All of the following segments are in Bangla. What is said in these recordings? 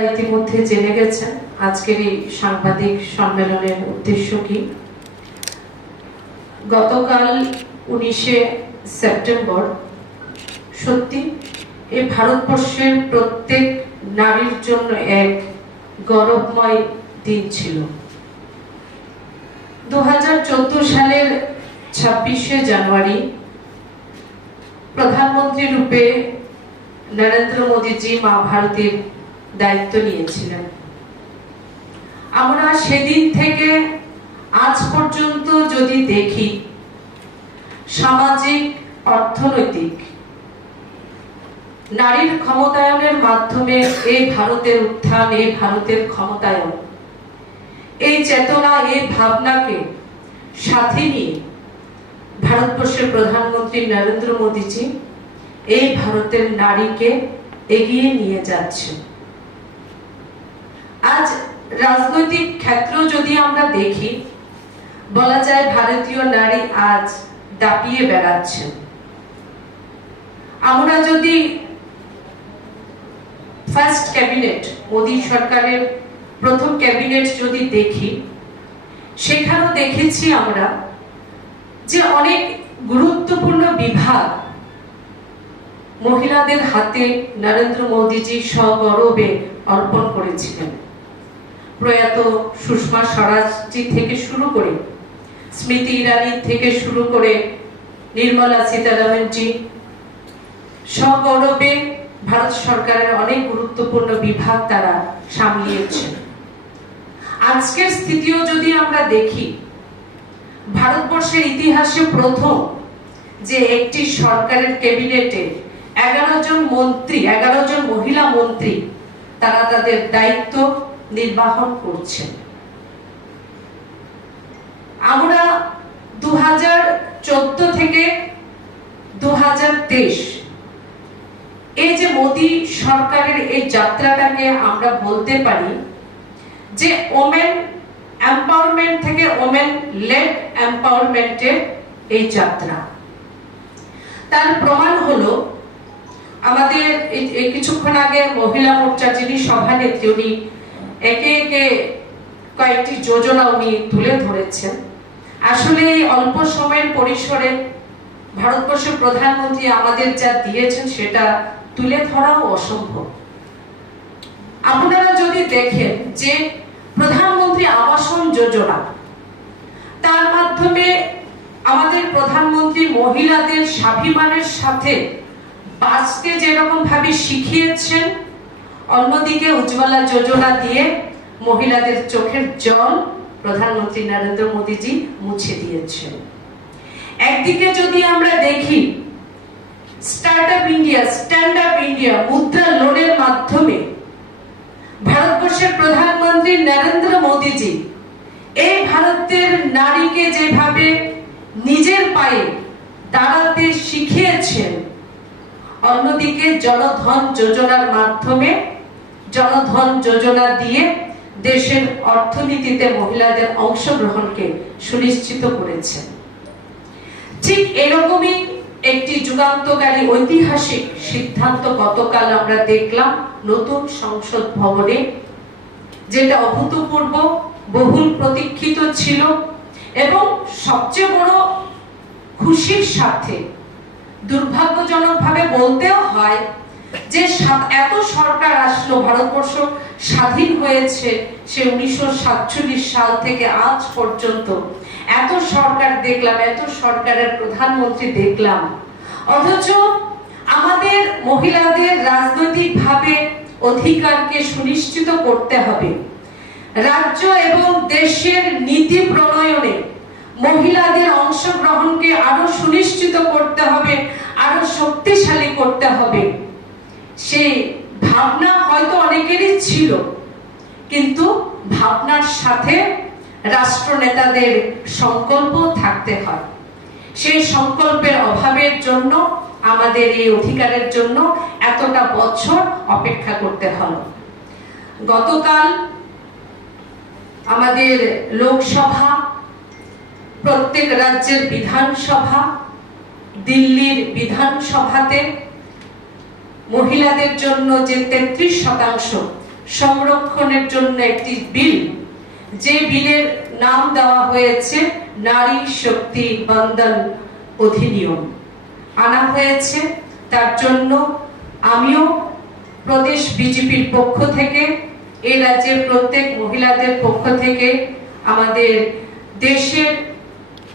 ইতিমধ্যে জেনে গেছেন আজকের এই সাংবাদিক সম্মেলনের উদ্দেশ্য কি। গতকাল 19শে সেপ্টেম্বর সত্যি এই ভারতবর্ষের প্রত্যেক নারীর জন্য এক গৌরবময় দিন ছিল। 2014 সালের 26শে জানুয়ারি প্রধানমন্ত্রী রূপে নরেন্দ্র মোদীজি মা ভারতীর দায়িত্ব নিয়েছিলেন। আমরা সেদিন থেকে আজ পর্যন্ত যদি দেখি, সামাজিক অর্থনৈতিক নারীর ক্ষমতায়নের মাধ্যমে এই ভারতের উত্থান, এই ভারতের ক্ষমতায়ন, এই চেতনা, এই ভাবনাকে সাথে নিয়ে ভারতবর্ষের প্রধানমন্ত্রী নরেন্দ্র মোদীজি এই ভারতের নারীকে এগিয়ে নিয়ে যাচ্ছেন। আজ রাজনৈতিক ক্ষেত্র যদি আমরা দেখি, বলা যায় ভারতীয় নারী আজ দাপিয়ে বেড়াচ্ছেন। আমরা যদি ফার্স্ট ক্যাবিনেট, মোদী সরকারের প্রথম ক্যাবিনেট যদি দেখি, সেখানেও দেখেছি আমরা যে অনেক গুরুত্বপূর্ণ বিভাগ মহিলাদের হাতে নরেন্দ্র মোদীজি সগৌরবে অর্পণ করেছিলেন। প্রয়াত সুষমা স্বরাজজি থেকে শুরু করে, স্মৃতি ইরানি থেকে শুরু করে, নির্মলা সীতারামনজি সগৌরবে ভারত সরকারের অনেক গুরুত্বপূর্ণ বিভাগ তারা সামলিয়েছেন। আজকের স্থিতিও যদি আমরা দেখি, ভারতবর্ষের ইতিহাসে প্রথম যে একটি সরকারের ক্যাবিনেটে 11 জন মন্ত্রী, 11 জন মহিলা মন্ত্রী তারা তাদের দায়িত্ব নির্বাহন করছেন। আমরা 2014 থেকে 2023 এই যে মোদী সরকারের এই যাত্রাটাকে আমরা বলতে পারি যে ওমেন এম্পাওয়ারমেন্ট থেকে ওমেন লেড এম্পাওয়ারমেন্টের এই যাত্রা। তার প্রমাণ হলো আমাদের এই কিছুক্ষণ আগে মহিলা মোর্চার যিনি সভানেত্রী, উনি একে একে কয়েকটি যোজনা উনি তুলে ধরেছেন। আসলে এই অল্প সময়ের পরিসরে ভারতবর্ষের প্রধানমন্ত্রী আমাদের যা দিয়েছেন সেটা তুলে ধরাও অসম্ভব। আপনারা যদি দেখেন যে প্রধানমন্ত্রী আবাসন যোজনা, তার মাধ্যমে আমাদের প্রধানমন্ত্রী মহিলাদের স্বাভিমানের সাথে বাঁচতে যেরকম ভাবে শিখিয়েছেন, অন্যদিকে উজ্জ্বলা যোজনা দিয়ে মহিলাদের চোখের জল প্রধানমন্ত্রী নরেন্দ্র মোদীজি মুছে দিয়েছেন। একদিকে যদি আমরা দেখি start up India, stand up India মুদ্রা লোনের মাধ্যমে ভারতবর্ষের প্রধানমন্ত্রী নরেন্দ্র মোদীজি এই ভারতের নারীকে যেভাবে নিজের পায়ে দাঁড়াতে শিখিয়েছেন, অন্যদিকে জনধন যোজনার মাধ্যমে, জনধন যোজনা দিয়ে দেশের অর্থনীতিতে মহিলাদের অংশগ্রহণকে সুনিশ্চিত করেছেন। ঠিক এরকমই একটি যুগান্তকারী ঐতিহাসিক সিদ্ধান্ত গতকাল আমরা দেখলাম নতুন সংসদ ভবনে, যেটা অভূতপূর্ব, বহুল প্রতীক্ষিত ছিল এবং সবচেয়ে বড় খুশির সাথে দুর্ভাগ্যজনকভাবে বলতেও হয় যে এত সরকার আসলো, ভারতবর্ষ স্বাধীন হয়েছে সে 1947 সাল থেকে আজ পর্যন্ত এত সরকার দেখলাম, এত সরকারের প্রধানমন্ত্রী দেখলাম, অথচ আমাদের মহিলাদের রাজনৈতিকভাবে অধিকারকে সুনিশ্চিত করতে হবে। রাজ্য এবং দেশের নীতি প্রণয়নে মহিলাদের অংশগ্রহণকে আরো সুনিশ্চিত করতে হবে, আরো শক্তিশালী করতে হবে। সেই ভাবনা হয়তো অনেকেরই ছিল, কিন্তু ভাবনার সাথে রাষ্ট্রনেতাদের সংকল্প থাকতে হয়। সেই সংকল্পের অভাবের জন্য আমাদের এই অধিকারের জন্য এতটা বছর অপেক্ষা করতে হলো। গতকাল আমাদের লোকসভা, প্রত্যেক রাজ্যের বিধানসভা, দিল্লির বিধানসভাতে মহিলাদের জন্য যে 33% সংরক্ষণের জন্য একটি বিল, যে বিলের নাম দেওয়া হয়েছে নারী শক্তি বন্দন অধিনিয়ম আনা হয়েছে। তার জন্য আমিও প্রদেশ বিজেপির পক্ষ থেকে, এই রাজ্যের প্রত্যেক মহিলাদের পক্ষ থেকে আমাদের দেশের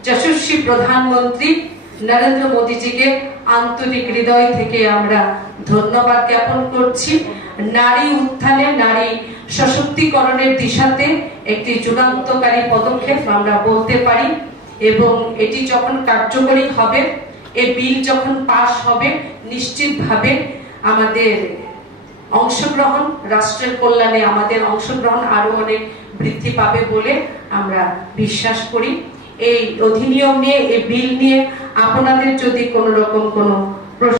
যশস্বী প্রধানমন্ত্রী নরেন্দ্র মোদীজিকে আন্তরিক হৃদয় থেকে আমরা ধন্যবাদ জ্ঞাপন করছি। নারী উত্থানে, নারী সশক্তিকরণের দিশাতে একটি যুগান্তকারী পদক্ষেপ আমরা বলতে পারি, এবং এটি যখন কার্যকরী হবে, এই বিল যখন পাস হবে, নিশ্চিতভাবে আমাদের অংশগ্রহণ, রাষ্ট্রের কল্যাণে আমাদের অংশগ্রহণ আরো অনেক বৃদ্ধি পাবে বলে আমরা বিশ্বাস করি। এই অধিনিয়ম নিয়ে, এই বিল নিয়ে আপনাদের যদি কোনো রকম কোনো